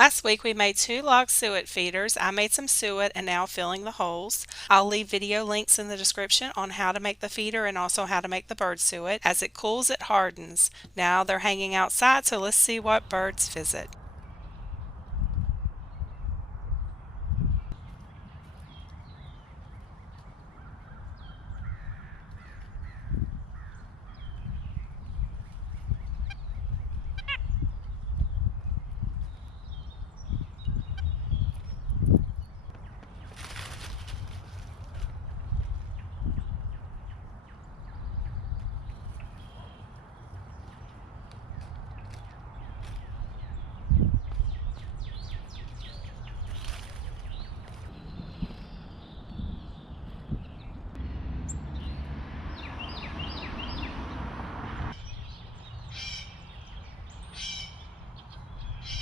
Last week we made 2 log suet feeders. I made some suet and now filling the holes. I'll leave video links in the description on how to make the feeder and also how to make the bird suet. As it cools, it hardens. Now they're hanging outside, so let's see what birds visit.